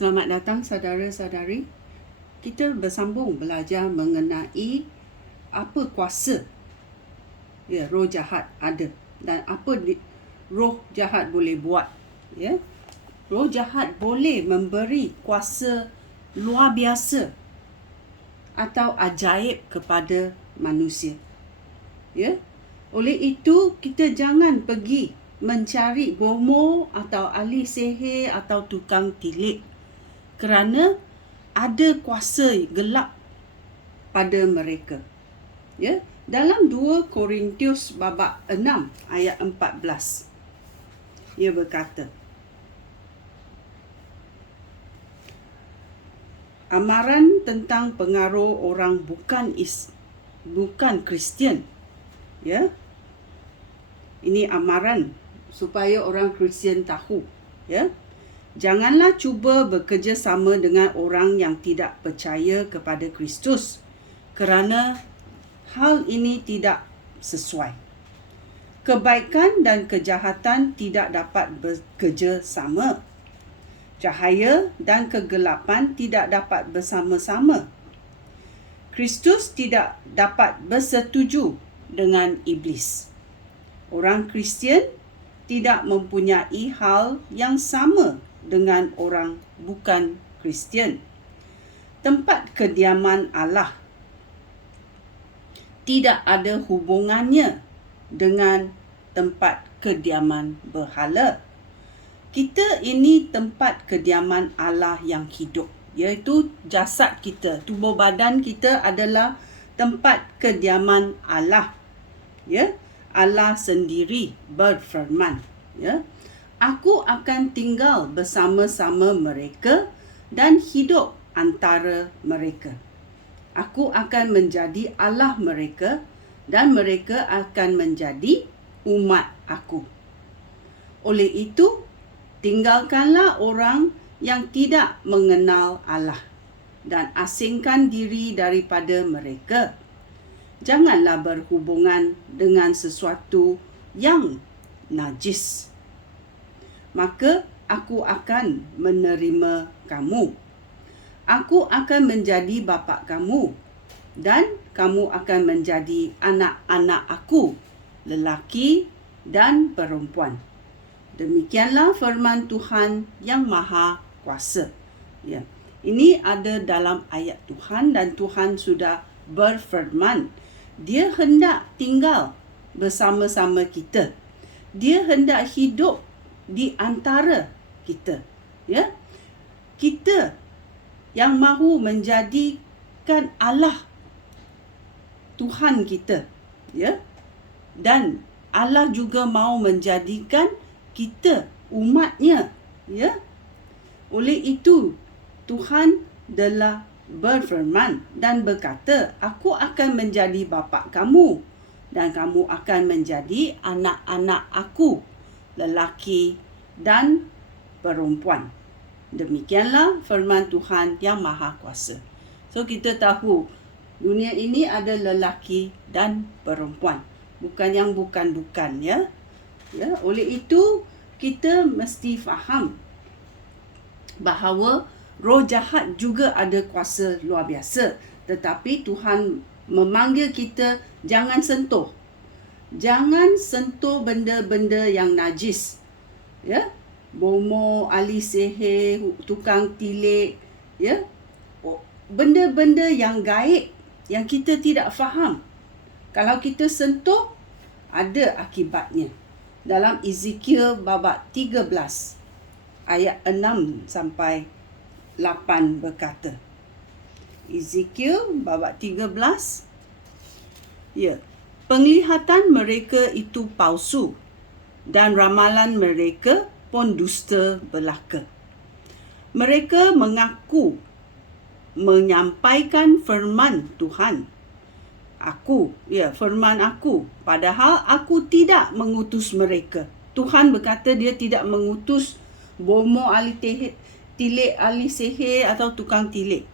Selamat datang saudara-saudari. Kita bersambung belajar mengenai apa kuasa roh jahat ada dan apa roh jahat boleh buat. Roh jahat boleh memberi kuasa luar biasa atau ajaib kepada manusia. Oleh itu kita jangan pergi mencari bomoh atau ahli sihir atau tukang tilik, kerana ada kuasa gelap pada mereka. Dalam 2 Korintius babak 6 ayat 14, ia berkata, amaran tentang pengaruh orang bukan Kristian. Ini amaran supaya orang Kristian tahu. Janganlah cuba bekerjasama dengan orang yang tidak percaya kepada Kristus, kerana hal ini tidak sesuai. Kebaikan dan kejahatan tidak dapat bekerja sama. Cahaya dan kegelapan tidak dapat bersama-sama. Kristus tidak dapat bersetuju dengan iblis. Orang Kristian tidak mempunyai hal yang sama dengan orang bukan Kristian. Tempat kediaman Allah tidak ada hubungannya dengan tempat kediaman berhala. Kita ini tempat kediaman Allah yang hidup, iaitu jasad kita, tubuh badan kita adalah tempat kediaman Allah. Allah sendiri berfirman, aku akan tinggal bersama-sama mereka dan hidup antara mereka. Aku akan menjadi Allah mereka dan mereka akan menjadi umat aku. Oleh itu, tinggalkanlah orang yang tidak mengenal Allah dan asingkan diri daripada mereka. Janganlah berhubungan dengan sesuatu yang najis, maka aku akan menerima kamu. Aku akan menjadi bapa kamu dan kamu akan menjadi anak-anak aku, lelaki dan perempuan. Demikianlah firman Tuhan yang Maha Kuasa. Ini ada dalam ayat Tuhan dan Tuhan sudah berfirman. Dia hendak tinggal bersama-sama kita. Dia hendak hidup di antara kita. Kita yang mahu menjadikan Allah Tuhan kita. Dan Allah juga mahu menjadikan kita umatnya. Oleh itu, Tuhan telah berfirman dan berkata, aku akan menjadi bapa kamu dan kamu akan menjadi anak-anak aku, lelaki dan perempuan. Demikianlah firman Tuhan yang Maha Kuasa. So kita tahu dunia ini ada lelaki dan perempuan, bukan yang bukan-bukan. Oleh itu kita mesti faham bahawa roh jahat juga ada kuasa luar biasa. Tetapi Tuhan memanggil kita jangan sentuh. Jangan sentuh benda-benda yang najis. Bomoh, ahli sihir, tukang tilik. Benda-benda yang gaib yang kita tidak faham. Kalau kita sentuh, ada akibatnya. Dalam Ezekiel babak 13 ayat 6 sampai 8 berkata. Ezekiel babak 13. Penglihatan mereka itu palsu dan ramalan mereka pun dusta belaka. Mereka mengaku menyampaikan firman Tuhan. Firman aku, padahal aku tidak mengutus mereka. Tuhan berkata dia tidak mengutus bomoh, ahli tilik, ahli sihir atau tukang tilik.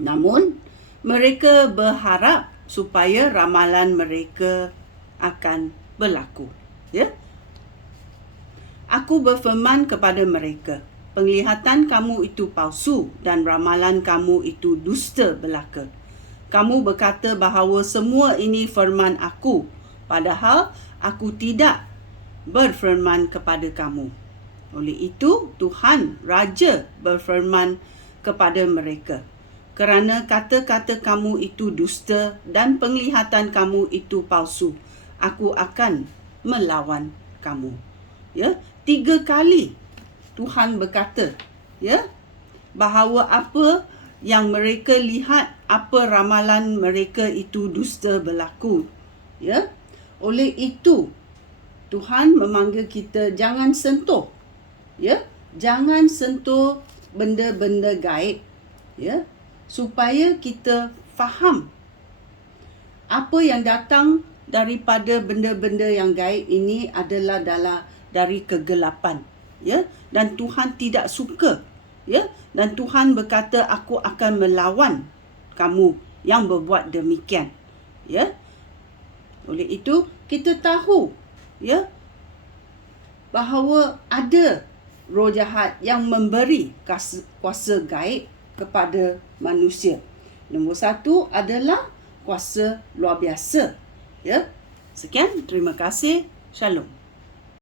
Namun mereka berharap supaya ramalan mereka akan berlaku. Aku berfirman kepada mereka, penglihatan kamu itu palsu dan ramalan kamu itu dusta belaka. Kamu berkata bahawa semua ini firman aku, padahal aku tidak berfirman kepada kamu. Oleh itu, Tuhan Raja berfirman kepada mereka, kerana kata-kata kamu itu dusta dan penglihatan kamu itu palsu, aku akan melawan kamu. Ya, 3 kali Tuhan berkata, ya, bahawa apa yang mereka lihat, apa ramalan mereka itu dusta berlaku. Ya, oleh itu Tuhan memanggil kita jangan sentuh. Ya, jangan sentuh benda-benda gaib. Ya, supaya kita faham apa yang datang daripada benda-benda yang gaib ini adalah dari kegelapan. Ya, dan Tuhan tidak suka. Ya, dan Tuhan berkata, aku akan melawan kamu yang berbuat demikian. Ya, oleh itu kita tahu, ya, bahawa ada roh jahat yang memberi kuasa gaib kepada manusia. Nombor 1 adalah kuasa luar biasa. Ya, sekian, terima kasih. Shalom.